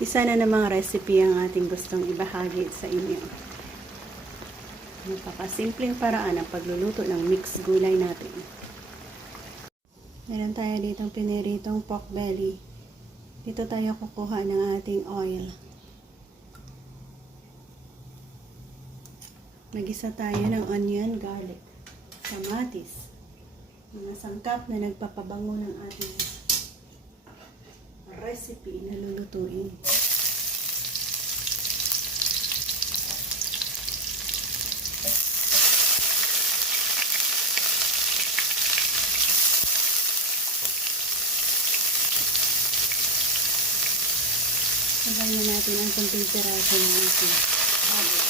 Isa na namang recipe ang ating gustong ibahagi sa inyo. Napakasimpleng paraan ang pagluluto ng mixed gulay natin. Meron tayo ditong piniritong pork belly. Dito tayo kukuha ng ating oil. Magisa tayo ng onion, garlic, kamatis, mga sangkap na nagpapabango ng ating recipe na lulutuin. Sabay na natin ang kunting piraso ng ating bago.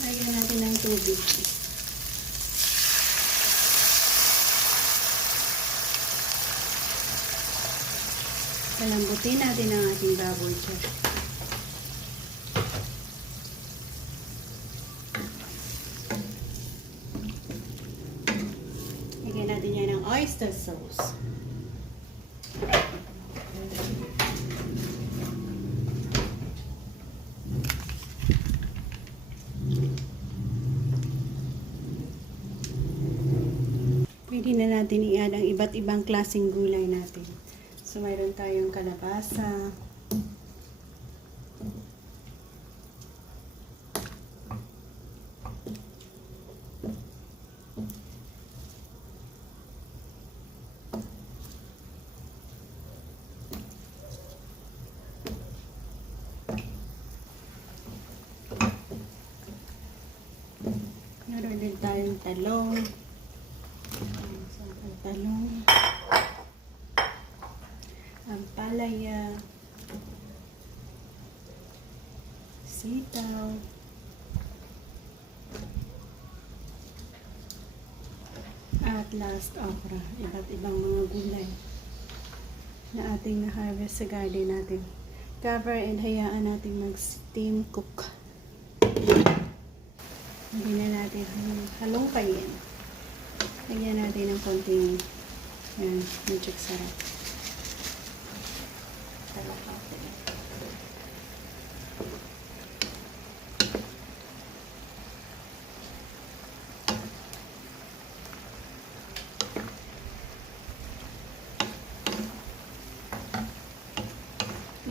Lagyan natin ng tubig. Palambutin natin ang ating baboy dyan. Lagyan natin yan ng oyster sauce. Pwede na natin i-add ang iba't ibang klaseng gulay natin. So, mayroon tayong kalabasa, meron din tayong talong, ampalaya, sitaw, at last okra. Iba't ibang mga gulay na ating na-harvest sa garden natin. Cover and hayaan natin mag-steam cook. Hindi na natin halongkayin. Lagyan natin ng konting medyo sarap.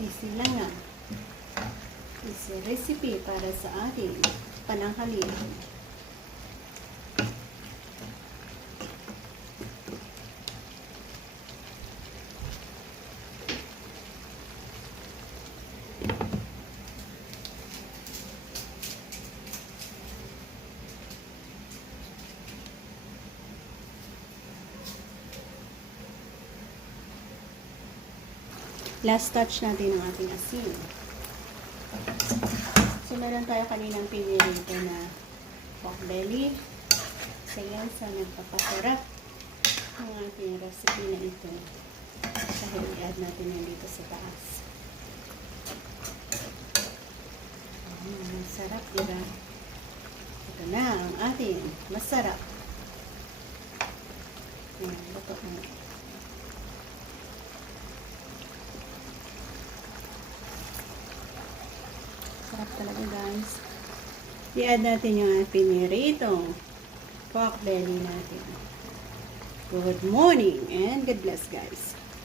Easy lang nga. Easy recipe para sa ating pananghalian. Last touch natin ang ating asin. So, meron tayo kaninang pinirito na pork belly. So, yan sa nagpapasarap ang ating recipe na ito. Dahil i-add natin yan dito sa taas. Masarap, diba? Ito na ang ating masarap. Ayan, luto na. Sarap talaga, guys. I-add natin yung piniritong pork belly natin. Good morning and God bless, guys.